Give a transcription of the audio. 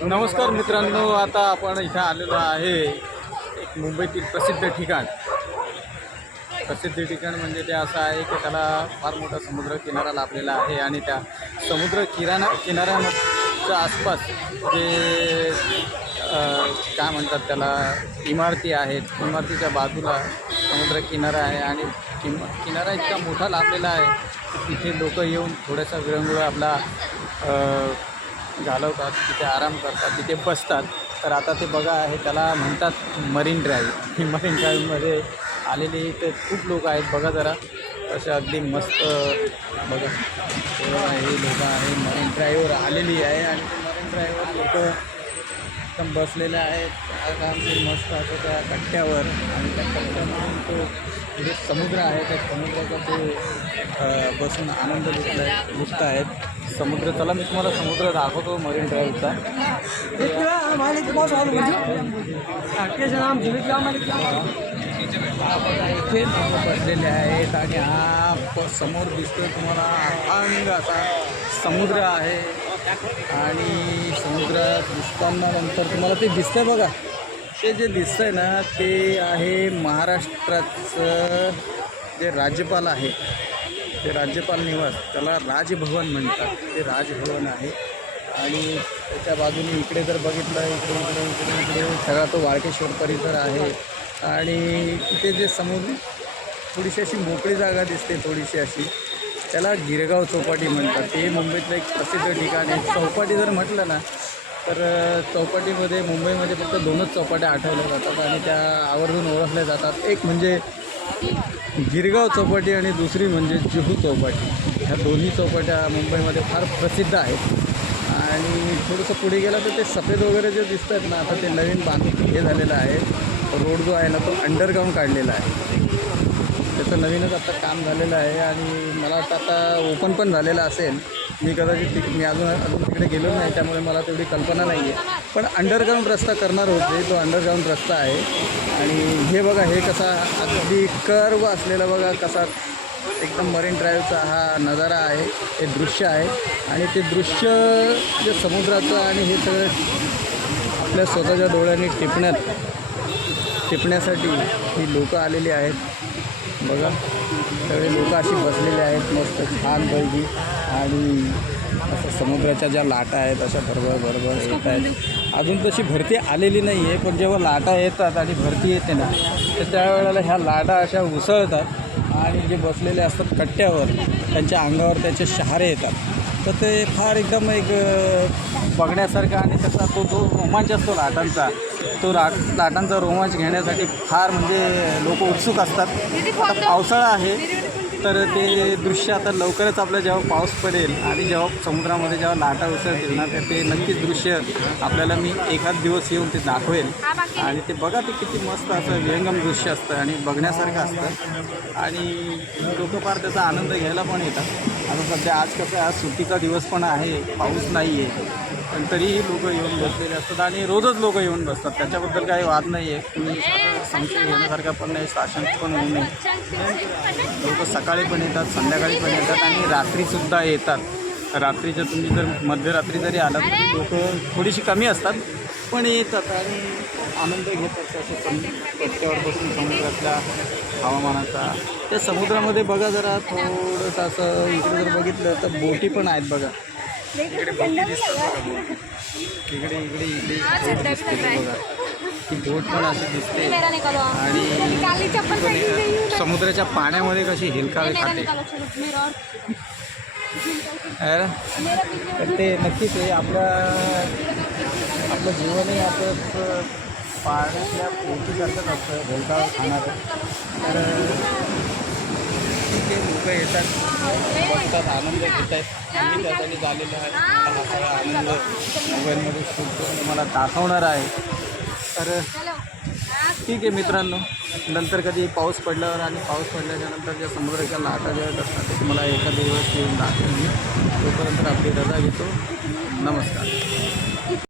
नमस्कार मित्रांनो आता आपण इथं आलेलो आहे एक मुंबईतील प्रसिद्ध ठिकाण. प्रसिद्ध ठिकाण म्हणजे ते असं आहे की त्याला फार मोठा समुद्र किनारा लाभलेला आहे आणि त्या समुद्र किराणा किनाऱ्याच्या आसपास जे काय म्हणतात त्याला इमारती आहेत इमारतीच्या बाजूला समुद्र किनारा आहे आणि किम किनारा इतका मोठा लाभलेला आहे की तिथे लोक येऊन थोड्यासा विरंगुळा आपला घालवतात तिथे आराम करतात तिथे बसतात. तर आता ते बघा आहे त्याला म्हणतात मरीन ड्राईव्ह ही मरीन ड्राईव्हमध्ये आलेली ते खूप लोक आहेत. बघा जरा. अशा अगदी मस्त बघा. हे लोक आहे. मरीन ड्राईव्हवर आलेली आहे आणि ते मरीन ड्राईव्हवर लोकं एकदम बसलेला आहेत. आरामशीर मस्त असं त्या कट्ट्यावर आणि त्या कट्ट्यामधून तो जे समुद्र आहे त्या समुद्राचा ते बसून आनंद लुटला लुटत आहेत समुद्र चला मी तुम्हाला समुद्र दाखवतो मरीन ड्राईव्हचा इथे बसलेले आहेत आणि हा समोर दिसतोय तुम्हाला अंग असा समुद्र आहे. आणि समुद्रात दिसताना नंतर तुम्हाला ते दिसतंय बघा. ते जे दिसतंय ना ते आहे महाराष्ट्राचं जे राज्यपाल आहे ते राज्यपाल निवास. त्याला राजभवन म्हणतात. ते राजभवन आहे. आणि त्याच्या बाजूने इकडे जर बघितलं इकडे इकडे इकडे इकडे सगळा तो वाळकेश्वर परिसर आहे. आणि तिथे जे समुद्र थोडीशी अशी मोकळी जागा दिसते थोडीशी अशी. त्याला गिरगाव चौपाटी म्हणतात. ते मुंबईतलं एक प्रसिद्ध ठिकाण आहे. चौपाटी जर म्हटलं ना तर चौपाटीमध्ये मुंबईमध्ये फक्त दोनच चौपाट्या आठवल्या जातात आणि त्या आवर्जून ओळखल्या जातात. एक म्हणजे गिरगाव चौपाटी आणि दुसरी म्हणजे जुहू चौपाटी. ह्या दोन्ही चौपाट्या मुंबईमध्ये फार प्रसिद्ध आहेत. आणि थोडंसं पुढे गेलं तर ते सफेद वगैरे जे दिसत आहेत ना आता ते नवीन बांध हे झालेलं आहे. रोड जो आहे ना तो अंडरग्राऊंड काढलेला आहे. त्याचं नवीनच आता काम झालेलं आहे आणि मला वाटतं आता ओपन पण झालेलं असेल. मी कदाचित तिक मी अजून अजून तिकडे गेलो नाही त्यामुळे मला तेवढी कल्पना नाही आहे पण अंडरग्राऊंड रस्ता करणार होते तो अंडरग्राऊंड रस्ता आहे. आणि हे बघा हे कसा अगदी कर्व असलेला बघा कसा एकदम मरीन ड्राईव्हचा हा नजारा आहे हे दृश्य आहे. आणि ते दृश्य जे समुद्राचं आणि हे सगळं आपल्या स्वतःच्या डोळ्यांनी टिपण्यात टिपण्यासाठी ही लोकं आलेली आहेत. बघा. सगळे लोक अशी बसलेले आहेत मस्त छान पैकी. आणि असं समुद्राच्या ज्या लाटा आहेत अशा भरभर भरभर येत आहेत. अजून तशी भरती आलेली नाही आहे पण जेव्हा लाटा येतात आणि भरती येते ना तर त्यावेळेला ह्या लाटा अशा उसळतात आणि जे बसलेले असतात कट्ट्यावर त्यांच्या अंगावर त्याचे शहारे येतात. तर ते फार एकदम एक बघण्यासारखा आणि त्याचा तो जो रोमांच असतो लाटांचा तो लाट लाटांचा रोमांच घेण्यासाठी फार म्हणजे लोक उत्सुक असतात. आता पावसाळा आहे. तर ते दृश्य आता लवकरच आपलं जेव्हा पाऊस पडेल आणि जेव्हा समुद्रामध्ये जेव्हा लाटा उसळतील ना तर ते नक्कीच दृश्य आपल्याला मी एखाद दिवस येऊन ते दाखवेल. आणि ते बघा ते किती मस्त असं विहंगम दृश्य असतं आणि बघण्यासारखं असतं. आणि लोक फार त्याचा आनंद घ्यायला पण येतात. आता सध्या आज कसं आज सुट्टीचा दिवस पण आहे पाऊस नाही आहे पण तरीही लोक येऊन बसलेले असतात आणि रोजच लोक येऊन बसतात. त्याच्याबद्दल काही वाद नाही आहे तुम्ही संशय घेण्यासारखा पण नाही शासन पण होऊ नये. लोक सकाळी पण येतात संध्याकाळी पण येतात आणि रात्रीसुद्धा येतात. रात्रीच्या तुम्ही जर मध्यरात्री जरी आलात तरी लोक थोडीशी कमी असतात पण येतात आणि आनंद घेतात असे सम रस्त्यावर बसून समुद्रातल्या हवामानाचा. त्या समुद्रामध्ये बघा जरा थोडंसं असं इकडे जर बघितलं तर बोटी पण आहेत बघा. इकडे बोटी दिसतात बघा बोटी इकडे इकडे इकडे. बोट दिसते बघा. ती बोट पण अशी दिसते. आणि समुद्राच्या पाण्यामध्ये कशी हिलकावे खाते. है? तर ते नक्कीच आहे. आपलं आपलं जीवनही असंच पाण्यातल्या पोटीसारखंच असतं. भेलकाव खाणारं. तर ते आहे लोक येतात. बघतात आनंद घेत आहेत आम्ही त्यासाठी झालेलो आहे. हा सगळा आनंद मोबाईलमध्ये शूट करून तुम्हाला दाखवणार आहे. तर ठीक आहे मित्रांनो नंतर कधी पाऊस पडल्यावर आणि पाऊस पडल्याच्यानंतर ज्या समुद्राच्या लाटा ज्या आहेत असतात ते तुम्हाला एखाद्या दिवस येऊन दाखवेल मी. तोपर्यंत आपली रजा घेतो नमस्कार.